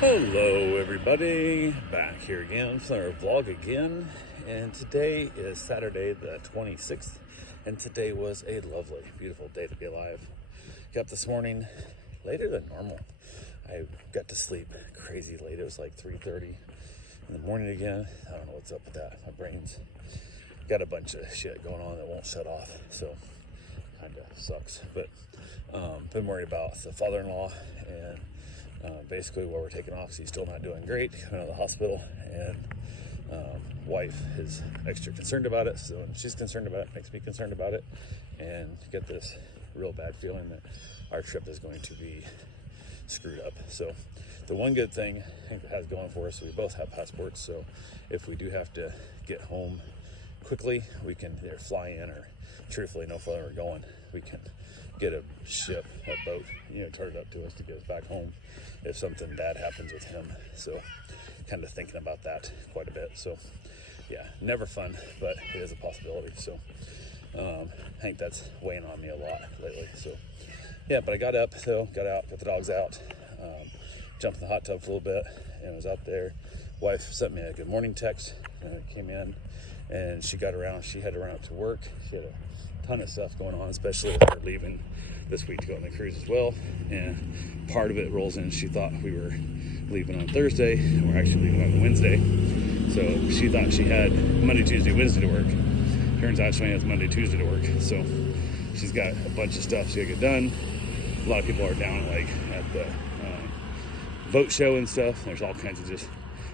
Hello everybody, back here again for our vlog again, and today is Saturday the 26th, and today was a lovely, beautiful day to be alive. Got up this morning later than normal. I got to sleep crazy late. It was like 3:30 in the morning again. I don't know what's up with that. My brain's got a bunch of shit going on that won't shut off, so kind of sucks. But been worried about the father-in-law and basically where we're taking off. He's still not doing great, coming out of the hospital, and wife is extra concerned about it. So when she's concerned about it, makes me concerned about it, and get this real bad feeling that our trip is going to be screwed up. So the one good thing it has going for us, we both have passports, so if we do have to get home quickly, we can either fly in, or truthfully no further we're going, we can get a ship, a boat, chartered up to us to get us back home if something bad happens with him. So kind of thinking about that quite a bit. So yeah, never fun, but it is a possibility. So I think that's weighing on me a lot lately. So yeah, but I got up, so got out, got the dogs out, jumped in the hot tub for a little bit, and I was out there. Wife sent me a good morning text, and I came in, and she got around. She had to run up to work. She had a ton of stuff going on, especially with her leaving this week to go on the cruise as well. And part of it rolls in, she thought we were leaving on Thursday, and we're actually leaving on Wednesday. So she thought she had Monday, Tuesday, Wednesday to work. Turns out she only has Monday, Tuesday to work. So she's got a bunch of stuff she got to get done. A lot of people are down at the boat show and stuff. There's all kinds of just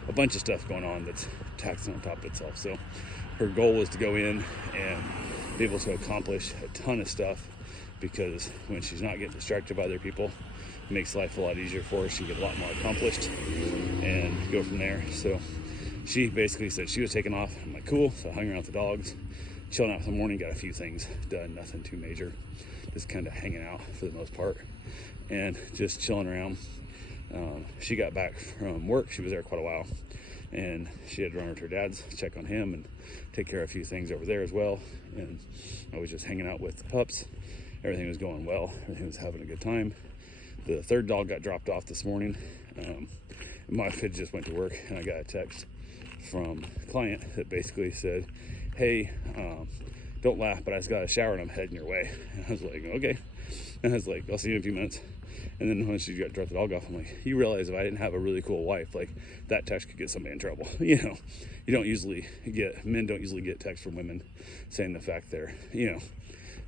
a bunch of stuff going on that's taxing on top of itself. So her goal was to go in and be able to accomplish a ton of stuff, because when she's not getting distracted by other people, it makes life a lot easier for her. She can get a lot more accomplished and go from there. So she basically said she was taking off. I'm like, cool. So I hung around with the dogs, chilling out in the morning, got a few things done, nothing too major, just kind of hanging out for the most part and just chilling around. She got back from work. She was there quite a while, and she had to run over to her dad's, check on him and take care of a few things over there as well. And I was just hanging out with the pups. Everything was going well. Everything was having a good time. The third dog got dropped off this morning. My kid just went to work, and I got a text from a client that basically said, hey, don't laugh, but I just got a shower and I'm heading your way. And I was like, okay. And I was like, I'll see you in a few minutes. And then when she got dropped the dog off, I'm like, you realize if I didn't have a really cool wife, like that text could get somebody in trouble. Men don't usually get texts from women saying the fact they're,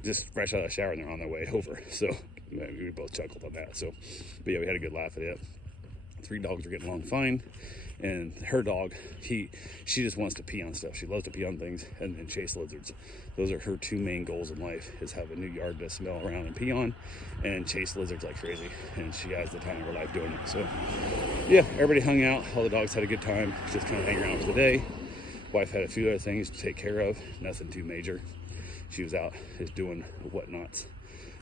just fresh out of the shower and they're on their way over. So we both chuckled on that. So, but yeah, we had a good laugh at it. 3 dogs are getting along fine. And her dog, she just wants to pee on stuff. She loves to pee on things and then chase lizards. Those are her 2 main goals in life, is have a new yard to smell around and pee on, and chase lizards like crazy. And she has the time of her life doing it. So yeah, everybody hung out. All the dogs had a good time, just kind of hanging around for the day. Wife had a few other things to take care of, nothing too major. She was out just doing whatnots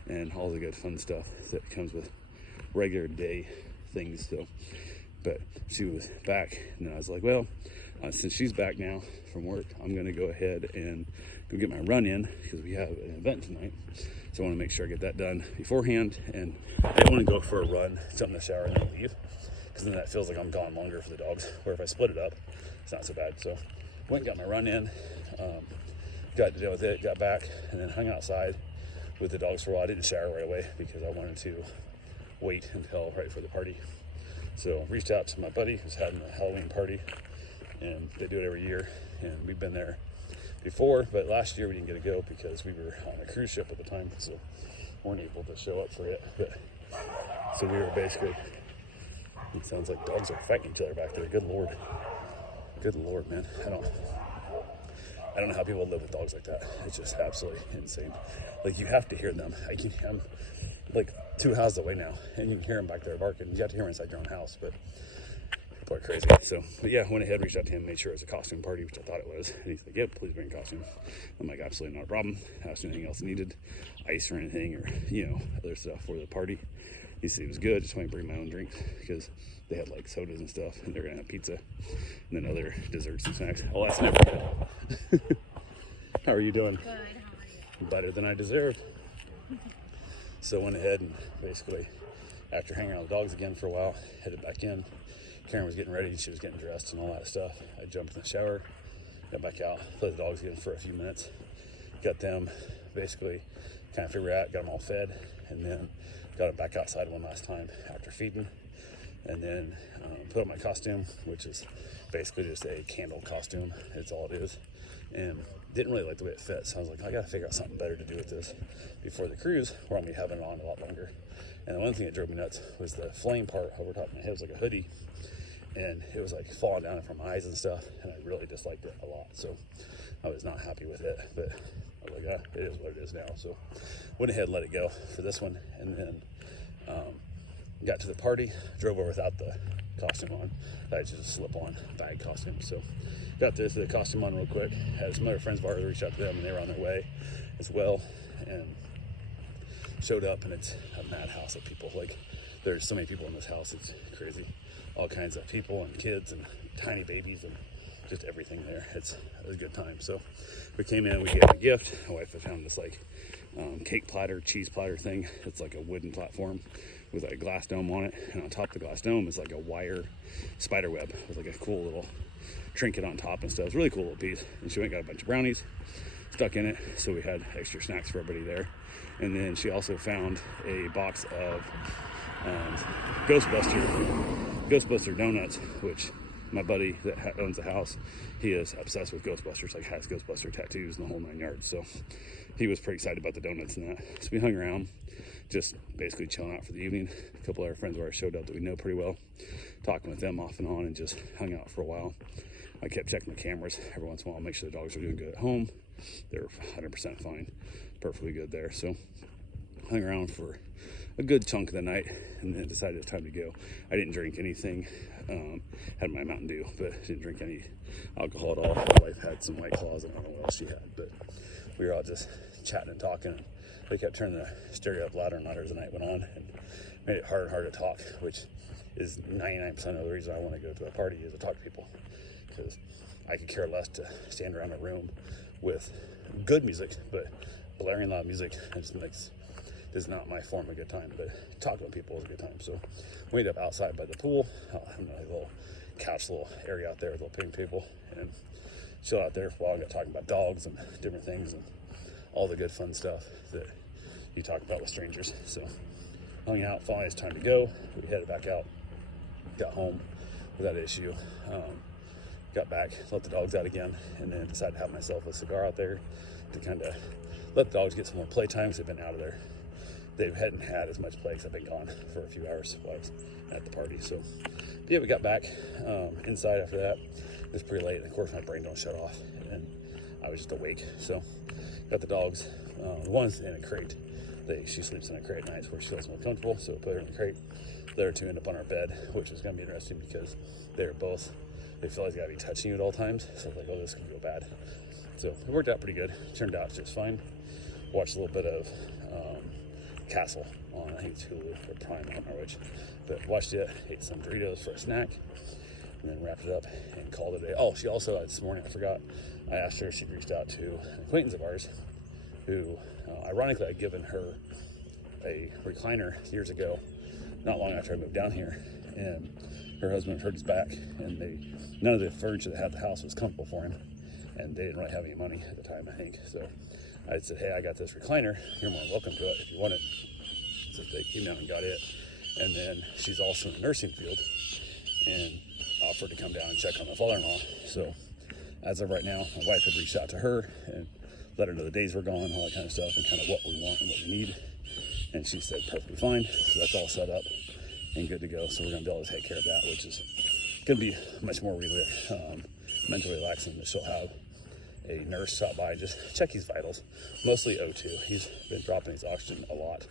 and all the good fun stuff that comes with regular day things. So, but she was back, and I was like, well, since she's back now from work, I'm going to go ahead and go get my run in, because we have an event tonight. So I want to make sure I get that done beforehand, and I don't want to go for a run, jump in the shower, and then leave, because then that feels like I'm gone longer for the dogs. Where if I split it up, it's not so bad. So went and got my run in, got to deal with it, got back, and then hung outside with the dogs for a while. I didn't shower right away because I wanted to wait until right for the party. So reached out to my buddy who's having a Halloween party, and they do it every year, and we've been there before, but last year we didn't get to go because we were on a cruise ship at the time, so weren't able to show up for it. But so we were basically, it sounds like dogs are fighting each other back there. Good lord, man. I don't know how people live with dogs like that. It's just absolutely insane. Like, you have to hear them. I'm like 2 houses away now, and you can hear them back there barking. You have to hear them inside your own house, but people are crazy. So, but yeah, went ahead, reached out to him, made sure it was a costume party, which I thought it was. And he's like, yep, please bring a costume. I'm like, absolutely not a problem. Asked anything else needed, ice or anything, or, other stuff for the party. He said it was good. Just want to bring my own drinks, because they had like sodas and stuff, and they're going to have pizza and then other desserts and snacks. Oh, that's never good. How are you doing? Good. How are you? Better than I deserved. So went ahead and basically, after hanging around with the dogs again for a while, headed back in. Karen was getting ready and she was getting dressed and all that stuff. I jumped in the shower, got back out, played the dogs again for a few minutes, got them basically kind of figured out, got them all fed, and then got them back outside one last time after feeding, and then put on my costume, which is basically just a candle costume. It's all it is, and didn't really like the way it fit, so I was like, I gotta figure out something better to do with this before the cruise, where I'm gonna be having it on a lot longer. And the one thing that drove me nuts was the flame part over top of my head was like a hoodie, and it was like falling down from my eyes and stuff, and I really disliked it a lot, so I was not happy with it. But I was like, it is what it is now. So went ahead and let it go for this one, and then got to the party, drove over without the costume on. I had just a slip-on bag costume. So got the costume on real quick. Had some other friends of ours reach out to them, and they were on their way as well, and showed up, and it's a madhouse of people. Like, there's so many people in this house, it's crazy. All kinds of people and kids and tiny babies and just everything there. It was a good time. So we came in, we gave a gift. My wife had found this like cake platter, cheese platter thing. It's like a wooden platform with like a glass dome on it, and on top of the glass dome is like a wire spider web with like a cool little trinket on top and stuff. It's a really cool little piece. And she went and got a bunch of brownies stuck in it, so we had extra snacks for everybody there. And then she also found a box of Ghostbuster donuts, which my buddy that owns the house, he is obsessed with Ghostbusters, like has Ghostbuster tattoos and the whole 9 yards. So he was pretty excited about the donuts and that. So we hung around, just basically chilling out for the evening. A couple of our friends of ours showed up that we know pretty well, talking with them off and on, and just hung out for a while. I kept checking the cameras every once in a while, make sure the dogs are doing good at home. They're 100% fine, perfectly good there. So hung around for a good chunk of the night, and then decided it was time to go. I didn't drink anything, had my Mountain Dew, but didn't drink any alcohol at all. My wife had some White Claws, and I don't know what else she had, but we were all just chatting and talking. They kept turning the stereo up louder and louder as the night went on, and made it harder and harder to talk, which is 99% of the reason I want to go to a party, is to talk to people, because I could care less to stand around a room with good music, but blaring loud music is not my form of good time. But talking with people is a good time. So we ended up outside by the pool, having a little couch, little area out there with little pink people, and chill out there for a while. Got talking about dogs and different things and all the good fun stuff that you talk about with strangers. So hung out. Finally, it's time to go. We headed back out, got home without issue. Got back, let the dogs out again, and then decided to have myself a cigar out there to kind of let the dogs get some more playtime, because they've been out of there. They hadn't had as much play because I've been gone for a few hours while I was at the party. So yeah, we got back inside after that. It was pretty late, and of course my brain don't shut off, and I was just awake. So got the dogs. One's in a crate. She sleeps in a crate at nights where she feels more comfortable, so put her in the crate. The other two end up on our bed, which is going to be interesting because they feel like they got to be touching you at all times. So I was like, oh, this could go bad. So it worked out pretty good. Turned out just fine. Watched a little bit of Castle on, I think it's Hulu or Prime, I don't know which. But watched it, ate some Doritos for a snack, and then wrapped it up and called it a day. Oh, she also, this morning, I forgot, I asked her if she'd reached out to an acquaintance of ours who, ironically, I'd given her a recliner years ago, not long after I moved down here. And her husband hurt his back, and none of the furniture that had the house was comfortable for him, and they didn't really have any money at the time, I think. So I said, hey, I got this recliner, you're more than welcome to it if you want it. So they came down and got it. And then she's also in the nursing field, and offered to come down and check on the father-in-law. So as of right now, my wife had reached out to her and let her know the days were gone, all that kind of stuff, and kind of what we want and what we need. And she said perfectly fine. So that's all set up and good to go. So we're gonna be able to take care of that, which is gonna be much more mentally relaxing, that she'll have a nurse stop by and just check his vitals, mostly O2. He's been dropping his oxygen a lot,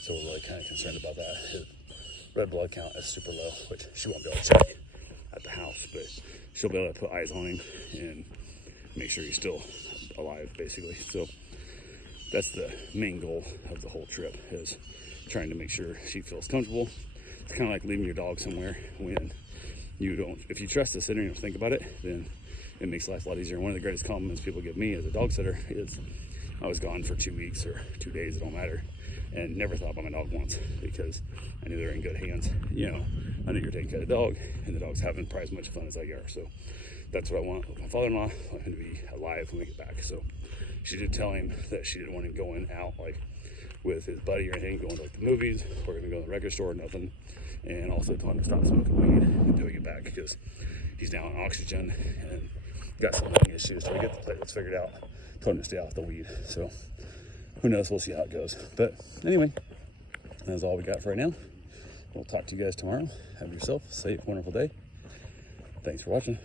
so we're really kind of concerned about that. His red blood count is super low, which she won't be able to check at the house, but she'll be able to put eyes on him and make sure he's still alive, basically. So that's the main goal of the whole trip, is trying to make sure she feels comfortable. It's kind of like leaving your dog somewhere when you don't, if you trust the sitter and you don't think about it, then it makes life a lot easier. And one of the greatest compliments people give me as a dog sitter is I was gone for 2 weeks or 2 days, it don't matter, and never thought about my dog once, because I knew they were in good hands. You know, I know you're taking care of the dog, and the dog's having probably as much fun as I are. So that's what I want with my father-in-law. I want him to be alive when we get back. So she did tell him that she didn't want him going out like with his buddy or anything, going to like the movies or going to go to the record store or nothing. And also told him to stop smoking weed until we get back, because he's now on oxygen and got some lung issues. So we get the platelets figured out. Told him to stay off the weed. So who knows? We'll see how it goes. But anyway, that's all we got for right now. We'll talk to you guys tomorrow. Have yourself a safe, wonderful day. Thanks for watching.